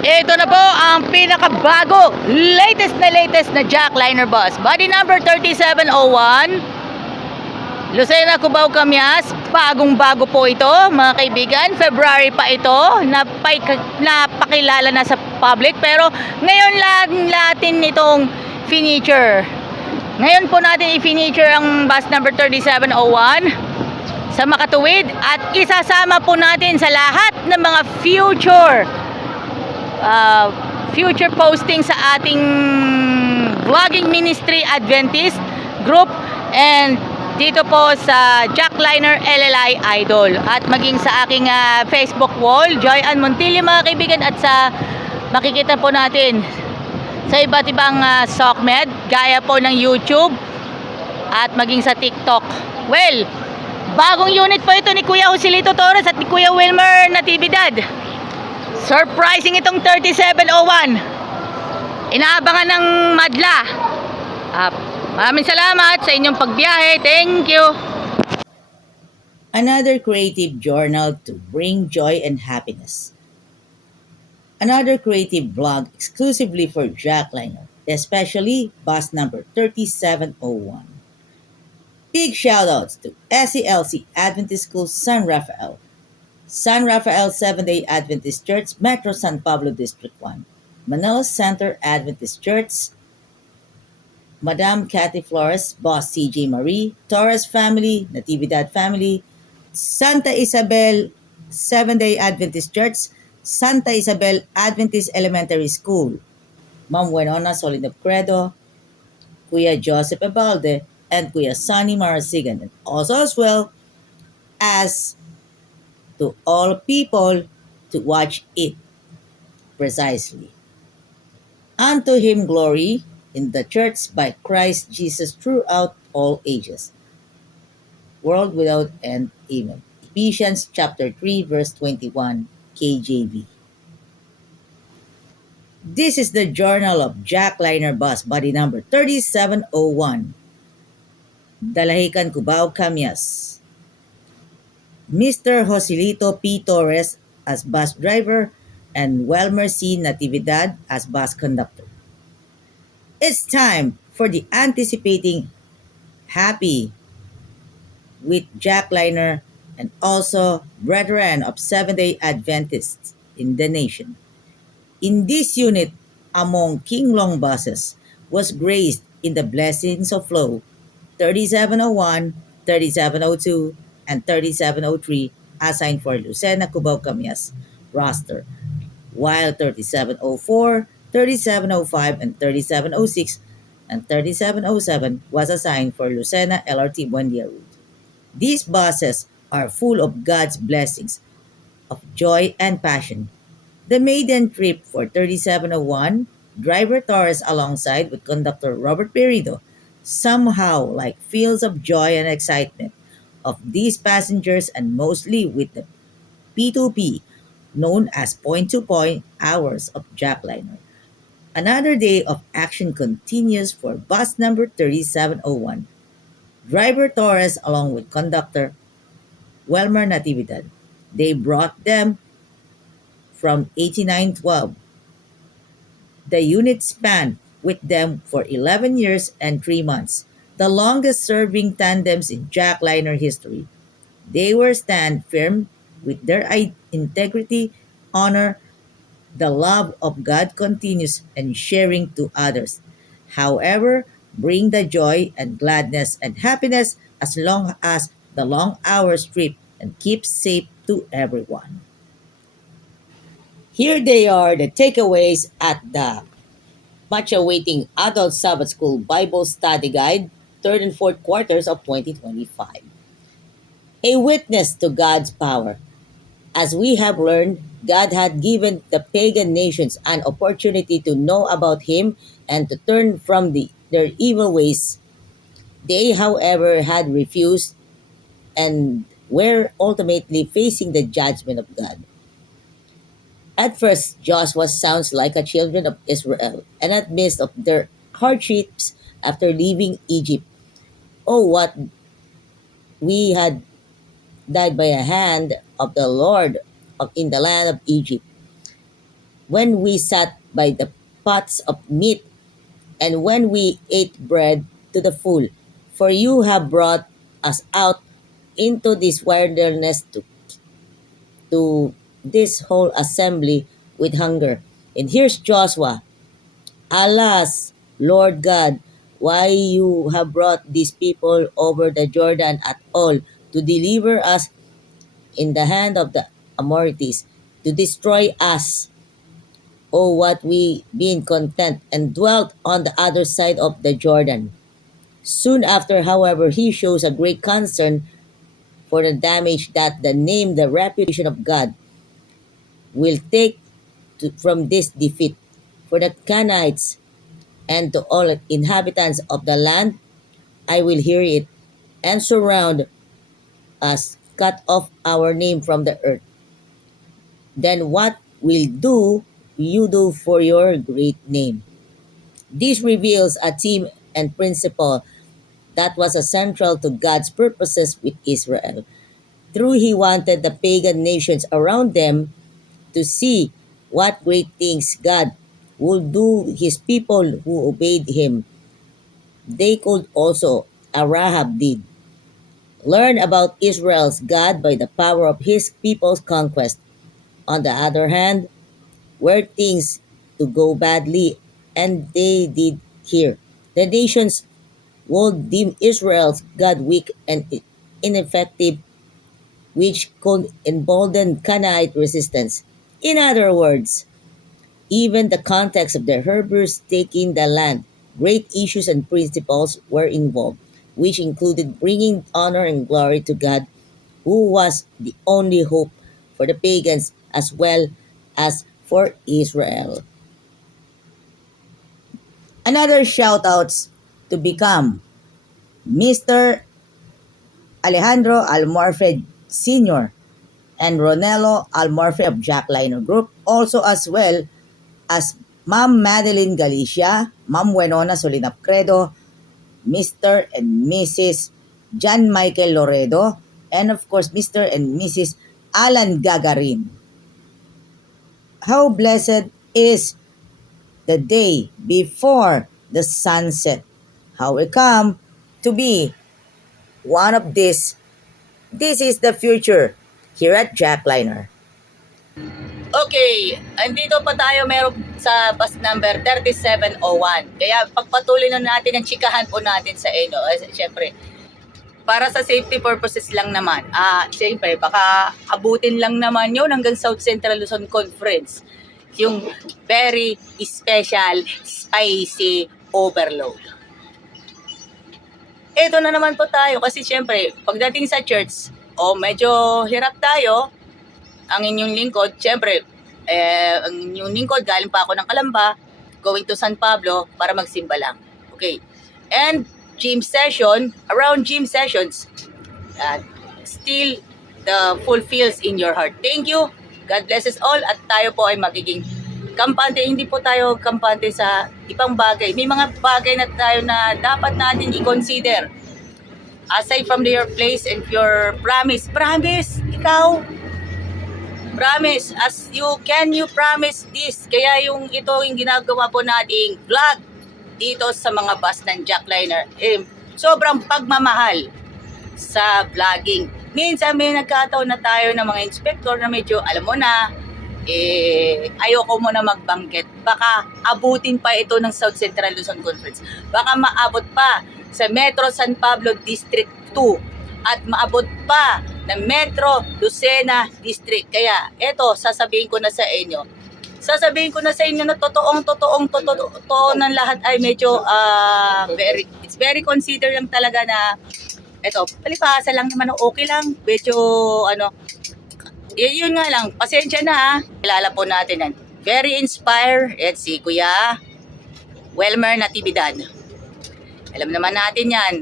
Ito na po ang pinakabago, latest na jackliner bus. Body number 3701, Lucena, Cubao, Camias. Bagong-bago po ito, mga kaibigan. February pa ito, napakilala na sa public. Pero ngayon lang natin itong finiture. Ngayon po natin i-finiture ang bus number 3701 sa Makatuwid. At isasama po natin sa lahat ng mga future posting sa ating vlogging ministry Adventist group and dito po sa Jackliner LLI Idol at maging sa aking Facebook wall Joy Ann Montillo, mga kaibigan, at sa makikita po natin sa iba't ibang SOCMED gaya po ng YouTube at maging sa TikTok. Well, bagong unit po ito ni Kuya Joselito Torres at ni Kuya Wilmer Natividad. Surprising itong 3701. Inaabangan ng madla. Maraming salamat sa inyong pagbiyahe. Thank you. Another creative journal to bring joy and happiness. Another creative vlog exclusively for Jackliner, especially bus number 3701. Big shoutouts to SELC Adventist School San Rafael, San Rafael Seventh-day Adventist Church, Metro San Pablo District 1, Manila Center Adventist Church, Madam Cathy Flores, Boss CJ Marie, Torres family, Natividad family, Santa Isabel Seventh-day Adventist Church, Santa Isabel Adventist Elementary School, Ma'am Winona Solinov Credo, Kuya Joseph Ebalde, and Kuya Sonny Marasigan, and also as well as to all people to watch it precisely. Unto him glory in the church by Christ Jesus throughout all ages, world without end. Amen. Ephesians chapter 3 verse 21 KJV. This is the journal of Jackliner bus body number 3701. Dalahican, Cubao, Camias. Mr. Joselito P. Torres as bus driver and Welmer C. Natividad as bus conductor. It's time for the anticipating happy with Jackliner and also brethren of Seventh-day Adventists in the nation. In this unit, among King Long buses, was graced in the blessings of flow 3701, 3702, and 3703 assigned for Lucena, Cubao, Camias roster, while 3704, 3705, and 3706 and 3707 was assigned for Lucena LRT Buendia route. These buses are full of God's blessings, of joy and passion. The maiden trip for 3701, driver Torres alongside with conductor Robert Perido, somehow like fields of joy and excitement of these passengers, and mostly with the P2P, known as point-to-point hours of Jackliner. Another day of action continues for bus number 3701. Driver Torres along with conductor Welmer Natividad. They brought them from 8912. The unit spanned with them for 11 years and 3 months, the longest serving tandems in Jackliner history. They were stand firm with their integrity, honor, the love of God continues, and sharing to others. However, bring the joy and gladness and happiness as long as the long hours trip and keep safe to everyone. Here they are, the takeaways at the much awaiting Adult Sabbath School Bible Study Guide, third and fourth quarters of 2025. A witness to God's power. As we have learned, God had given the pagan nations an opportunity to know about Him and to turn from their evil ways. They, however, had refused and were ultimately facing the judgment of God. At first, Joshua sounds like a children of Israel, and at midst of their hardships after leaving Egypt. Oh, what we had died by a hand of the Lord in the land of Egypt. when we sat by the pots of meat, and when we ate bread to the full. For you have brought us out into this wilderness to this whole assembly with hunger. And here's Joshua. Alas, Lord God, why you have brought these people over the Jordan at all to deliver us in the hand of the Amorites, to destroy us. Oh, what we been content and dwelt on the other side of the Jordan. Soon after, however, he shows a great concern for the damage that the reputation of God will take from this defeat. For the Canaanites and to all inhabitants of the land, I will hear it and surround us, cut off our name from the earth. Then what will do you do for your great name? This reveals a theme and principle that was central to God's purposes with Israel. Through he wanted the pagan nations around them to see what great things God would do his people who obeyed him. They could also, Rahab did, learn about Israel's God by the power of his people's conquest. On the other hand, were things to go badly, and they did here, the nations would deem Israel's God weak and ineffective, which could embolden Canaanite resistance. In other words, even the context of the Hebrews taking the land, great issues and principles were involved, which included bringing honor and glory to God, who was the only hope for the pagans as well as for Israel. Another shout outs to become Mr. Alejandro Almorfe Sr. and Ronelo Almorfe of Jackliner Group, also as well as Ma'am Madeline Galicia, Ma'am Wenona Solinap Credo, Mr. and Mrs. John Michael Loredo, and of course Mr. and Mrs. Alan Gagarin. How blessed is the day before the sunset. How we come to be one of these. This is the future here at Jackliner. Okay, andito pa tayo meron sa bus number 3701. Kaya pagpatuloy na natin ang chikahan po natin sa inyo. Siyempre, para sa safety purposes lang naman. Siyempre, baka abutin lang naman yun hanggang South Central Luzon Conference. Yung very special, spicy overload. Ito na naman po tayo kasi siyempre, pagdating sa church, medyo hirap tayo. Ang inyong lingkod, syempre, ang inyong lingkod, galing pa ako ng Calamba, going to San Pablo para magsimba lang. Okay. And gym session, around gym sessions, still the fulfills in your heart. Thank you. God bless us all at tayo po ay magiging kampante. Hindi po tayo kampante sa ibang bagay. May mga bagay na tayo na dapat natin i-consider. Aside from your place and your promise, ikaw, promise, you promise this. Kaya yung ginagawa po nating vlog dito sa mga bus ng Jackliner, sobrang pagmamahal sa vlogging. Minsan may nagkataon na tayo ng mga inspector na medyo, alam mo na, ayoko mo na magbanggit. Baka abutin pa ito ng South Central Luzon Conference. Baka maabot pa sa Metro San Pablo District 2 at maabot pa ng Metro Lucena District. Kaya eto, sasabihin ko na sa inyo na totoo ng lahat ay medyo it's very consider lang talaga na eto, palipasa lang naman, okay lang, medyo yun nga lang, pasensya na ha. Kilala po natin yan, very inspired, si Kuya Welmer Natividad. Alam naman natin yan.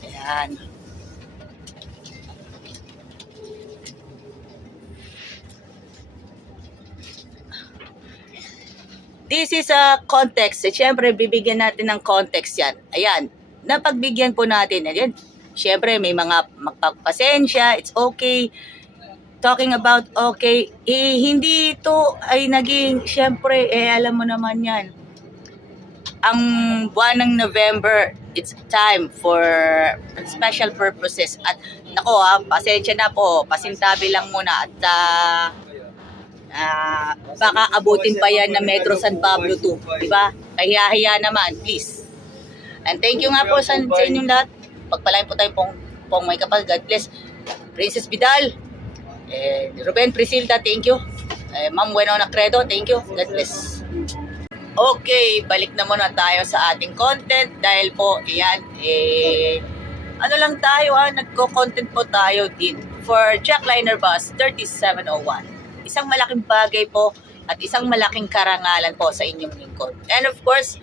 Ayan. This is a context. Siyempre, bibigyan natin ng context yan. Ayan. Napagbigyan po natin. Ayan. Siyempre, may mga magpapasensya. It's okay. talking about, okay, hindi ito ay naging, syempre, alam mo naman yan, ang buwan ng November, it's time for special purposes. At nako pasensya na po, pasintabi lang muna at baka abutin pa yan na Metro San Pablo 2, di ba? Kahiya-hiya naman, please. And thank you nga po sa inyong lahat. Pagpalain po tayo pong may kapal. God bless. Princess Vidal, Ruben Prisilda, thank you. Ma'am Winona Credo, thank you. God bless. Okay, balik na muna tayo sa ating content dahil po, ayan, ano lang tayo nagko-content po tayo din for Jackliner Bus 3701. Isang malaking bagay po at isang malaking karangalan po sa inyong lingkod. And of course,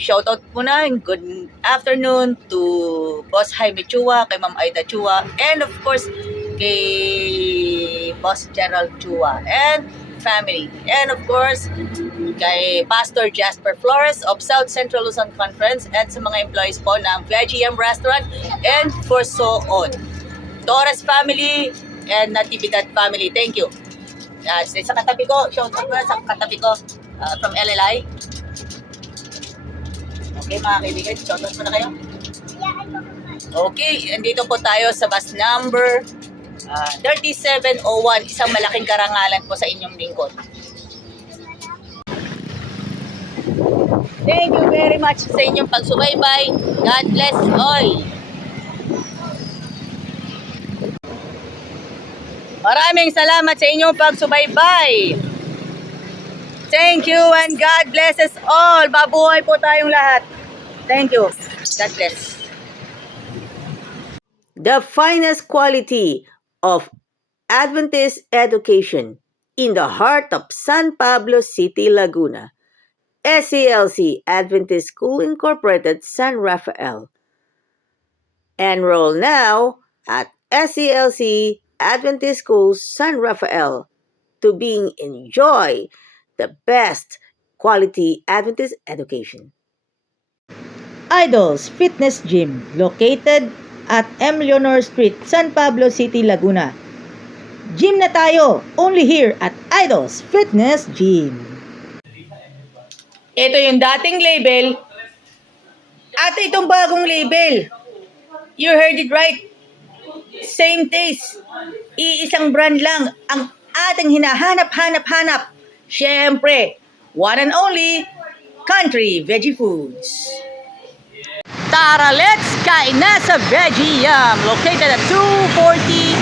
shoutout muna and good afternoon to Boss Jaime Chua, kay Ma'am Aida Chua, and of course, kay Boss Gerald Chua and family. And of course, kay Pastor Jasper Flores of South Central Luzon Conference at sa mga employees po ng Veggiam Restaurant and for so on. Torres family and Natividad family, thank you. Sa katabi ko, shoutout muna sa katabi ko from LLI. Okay mga kaibigan, shoutout muna kayo. Okay, andito po tayo sa bus number 3701, isang malaking karangalan po sa inyong lingkod. Thank you very much sa inyong pagsubaybay. God bless all. Maraming salamat sa inyong pagsubaybay. Thank you and God bless us all. Mabuhay po tayong lahat. Thank you. God bless. The finest quality of Adventist education in the heart of San Pablo City, Laguna. SCLC Adventist School Incorporated, San Rafael. Enroll now at SCLC Adventist School, San Rafael to enjoy the best quality Adventist education. Idols Fitness Gym located at M. Leonor Street, San Pablo City, Laguna. Gym na tayo, only here at Idols Fitness Gym. Ito yung dating label at itong bagong label. You heard it right. Same taste. Iisang brand lang ang ating hinahanap-hanap-hanap. Siyempre, one and only Country Veggie Foods. Tara, let's kain na sa Veggiam, located at 240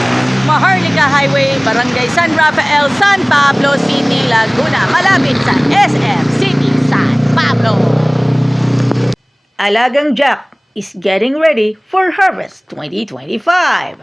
Maharlika Highway, Barangay San Rafael, San Pablo City, Laguna, malapit sa SM City, San Pablo. Alagang Jack is getting ready for Harvest 2025.